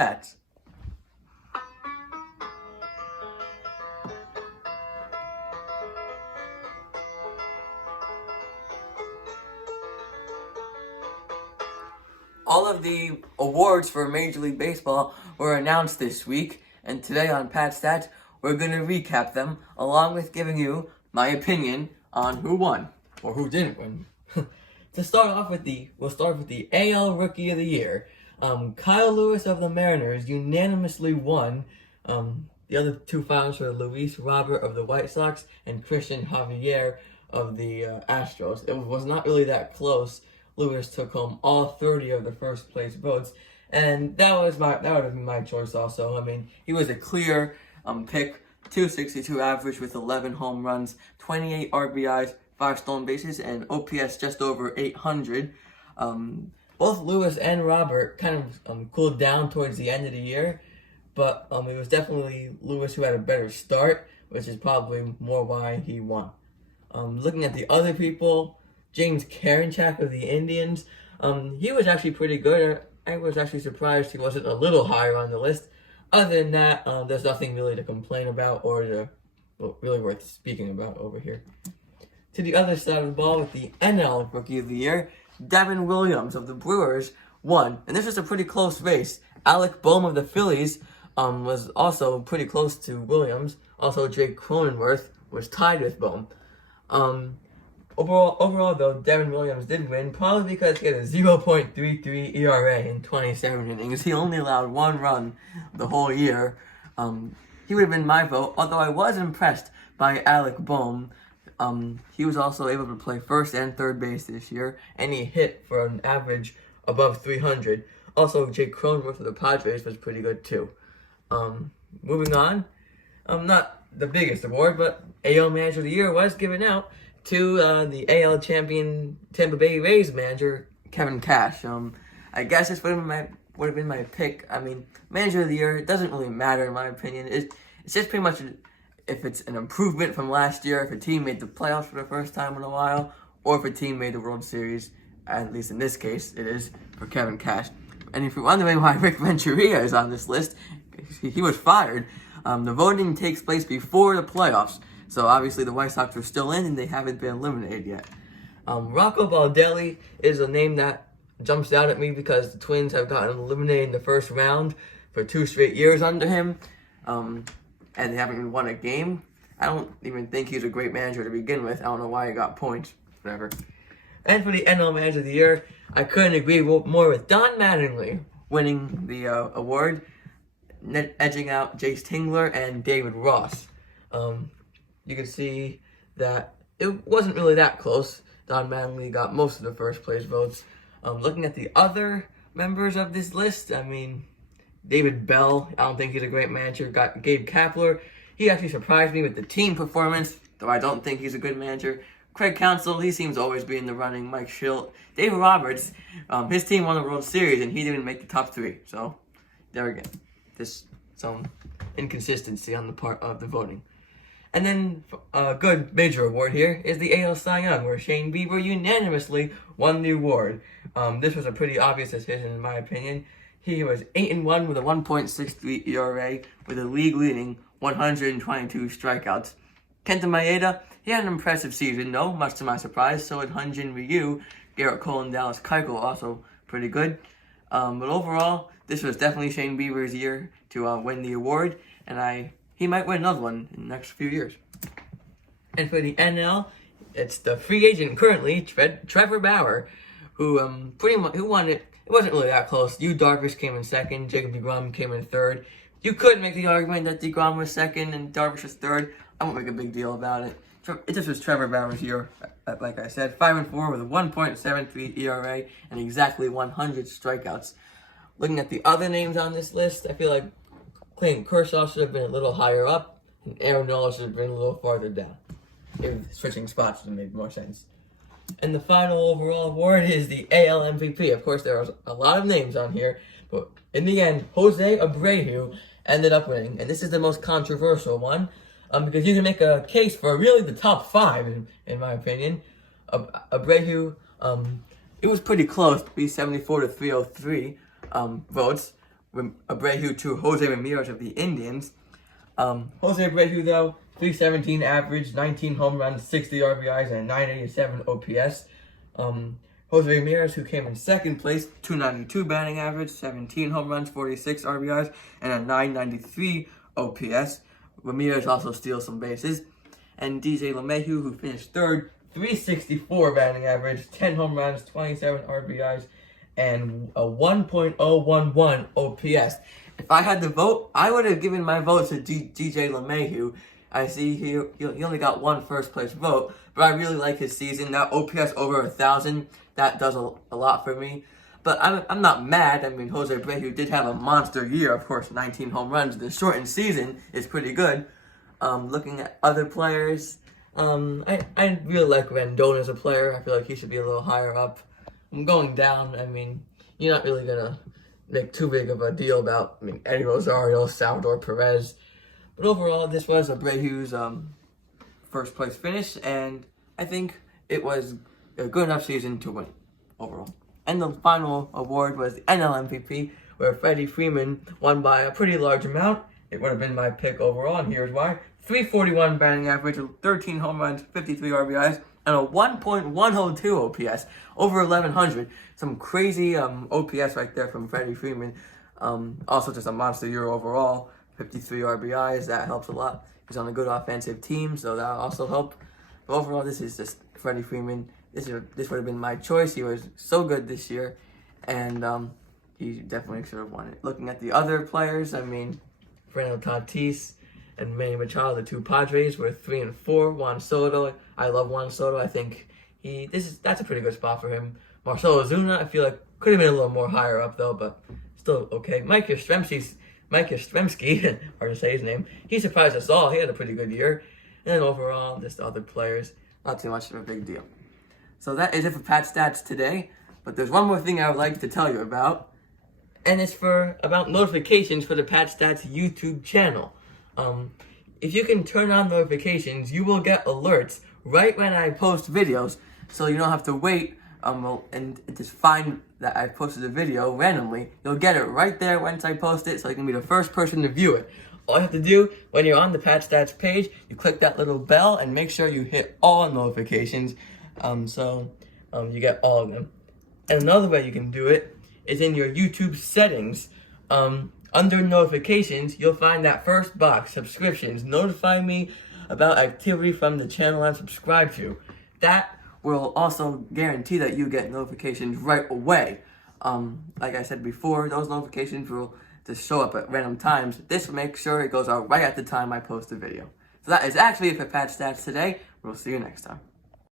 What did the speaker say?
That. All of the awards for Major League Baseball were announced this week, and today on Pat Stats, we're going to recap them, along with giving you my opinion on who won, or who didn't win. We'll start with the AL Rookie of the Year. Kyle Lewis of the Mariners unanimously won. The other two finalists were Luis Robert of the White Sox and Christian Javier of the Astros. It was not really that close. Lewis took home all 30 of the first place votes, and that would have been my choice also. I mean, he was a clear pick, 262 average with 11 home runs, 28 RBIs, 5 stolen bases, and OPS just over 800. Both Lewis and Robert kind of cooled down towards the end of the year, but it was definitely Lewis who had a better start, which is probably more why he won. Looking at the other people, James Karinchak of the Indians, he was actually pretty good. I was actually surprised he wasn't a little higher on the list. Other than that, there's nothing really to complain about or really worth speaking about over here. To the other side of the ball, with the NL Rookie of the Year, Devin Williams of the Brewers won, and this was a pretty close race. Alec Boehm of the Phillies was also pretty close to Williams. Also, Jake Cronenworth was tied with Boehm. Overall, though, Devin Williams did win, probably because he had a 0.33 ERA in 27 innings. He only allowed 1 run the whole year. He would have been my vote, although I was impressed by Alec Boehm. He was also able to play first and third base this year, and he hit for an average above 300. Also, Jake Cronenworth of the Padres was pretty good, too. Moving on, not the biggest award, but AL Manager of the Year was given out to the AL champion Tampa Bay Rays manager, Kevin Cash. I guess this would have been my pick. I mean, Manager of the Year, it doesn't really matter in my opinion. It's just pretty much if it's an improvement from last year, if a team made the playoffs for the first time in a while, or if a team made the World Series, at least in this case, it is for Kevin Cash. And if you're wondering why Rick Venturia is on this list, he was fired. The voting takes place before the playoffs. So obviously the White Sox are still in and they haven't been eliminated yet. Rocco Baldelli is a name that jumps out at me because the Twins have gotten eliminated in the first round for 2 straight years under him. And they haven't even won a game. I don't even think he's a great manager to begin with. I don't know why he got points. Whatever. And for the NL Manager of the Year, I couldn't agree more with Don Mattingly winning the award, edging out Jace Tingler and David Ross. You can see that it wasn't really that close. Don Mattingly got most of the first place votes. Looking at the other members of this list, I mean, David Bell, I don't think he's a great manager. Got Gabe Kapler. He actually surprised me with the team performance, though I don't think he's a good manager. Craig Counsell, he seems to always be in the running. Mike Schilt. David Roberts, his team won the World Series, and he didn't make the top 3. So, there again. Just some inconsistency on the part of the voting. And then a good major award here is the AL Cy Young, where Shane Bieber unanimously won the award. This was a pretty obvious decision in my opinion. He was 8-1 with a 1.63 ERA with a league-leading 122 strikeouts. Kenta Maeda, he had an impressive season, though, much to my surprise. So did Hyun-Jin Ryu, Garrett Cole, and Dallas Keuchel, also pretty good. But overall, this was definitely Shane Bieber's year to win the award, and he might win another one in the next few years. And for the NL, it's the free agent currently, Trevor Bauer, who won it. It wasn't really that close. Yu Darvish came in second, Jacob deGrom came in third. You could make the argument that deGrom was second and Darvish was third. I won't make a big deal about it. It just was Trevor Bauer's year, like I said. 5-4 with a 1.73 ERA and exactly 100 strikeouts. Looking at the other names on this list, I feel like Clayton Kershaw should have been a little higher up, and Aaron Nola should have been a little farther down. If switching spots would have made more sense. And the final overall award is the AL MVP. Of course, there are a lot of names on here, but in the end, Jose Abreu ended up winning. And this is the most controversial one, because you can make a case for really the top 5, in my opinion. Abreu, it was pretty close to be 74 to 303 votes, Abreu to Jose Ramirez of the Indians. Jose Abreu, though, 317 average, 19 home runs, 60 RBIs, and 987 OPS. Jose Ramirez, who came in second place, 292 batting average, 17 home runs, 46 RBIs, and a 993 OPS. Ramirez also steals some bases. And DJ LeMahieu, who finished third, 364 batting average, 10 home runs, 27 RBIs, and a 1.011 OPS. If I had to vote, I would have given my vote to DJ LeMahieu. I see he only got one first place vote, but I really like his season. That OPS over 1,000, that does a lot for me. But I'm not mad. I mean, Jose Abreu did have a monster year. Of course, 19 home runs. The shortened season is pretty good. Looking at other players, I really like Rendon as a player. I feel like he should be a little higher up. I'm going down. I mean, you're not really going to make too big of a deal about, Eddie Rosario, Salvador Perez. But overall, this was Abreu's first place finish, and I think it was a good enough season to win overall. And the final award was the NL MVP, where Freddie Freeman won by a pretty large amount. It would have been my pick overall, and here's why. 341 batting average, 13 home runs, 53 RBIs, and a 1.102 OPS, over 1,100. Some crazy OPS right there from Freddie Freeman. Also just a monster year overall. 53 RBIs, that helps a lot. He's on a good offensive team, so that'll also help. But overall, this is just Freddie Freeman. This would have been my choice. He was so good this year, and he definitely should have won it. Looking at the other players, Fernando Tatis and Manny Machado, the two Padres, were 3 and 4. Juan Soto, I love Juan Soto. I think that's a pretty good spot for him. Marcell Ozuna, I feel like could have been a little more higher up though, but still okay. Mike Yastrzemski, hard to say his name, he surprised us all. He had a pretty good year. And then overall, just the other players, not too much of a big deal. So that is it for Pat Stats today. But there's one more thing I would like to tell you about. And it's about notifications for the Pat Stats YouTube channel. If you can turn on notifications, you will get alerts right when I post videos. So you don't have to wait and just find that I posted a video randomly. You'll get it right there once I post it, so you can be the first person to view it. All you have to do when you're on the Pat Stats page, you click that little bell and make sure you hit all notifications, so you get all of them. And another way you can do it is in your YouTube settings. Under notifications, you'll find that first box, subscriptions. Notify me about activity from the channel I'm subscribed to. That will also guarantee that you get notifications right away. Like I said before, those notifications will just show up at random times. This will make sure it goes out right at the time I post a video. So that is actually it for Pat Stats today. We'll see you next time.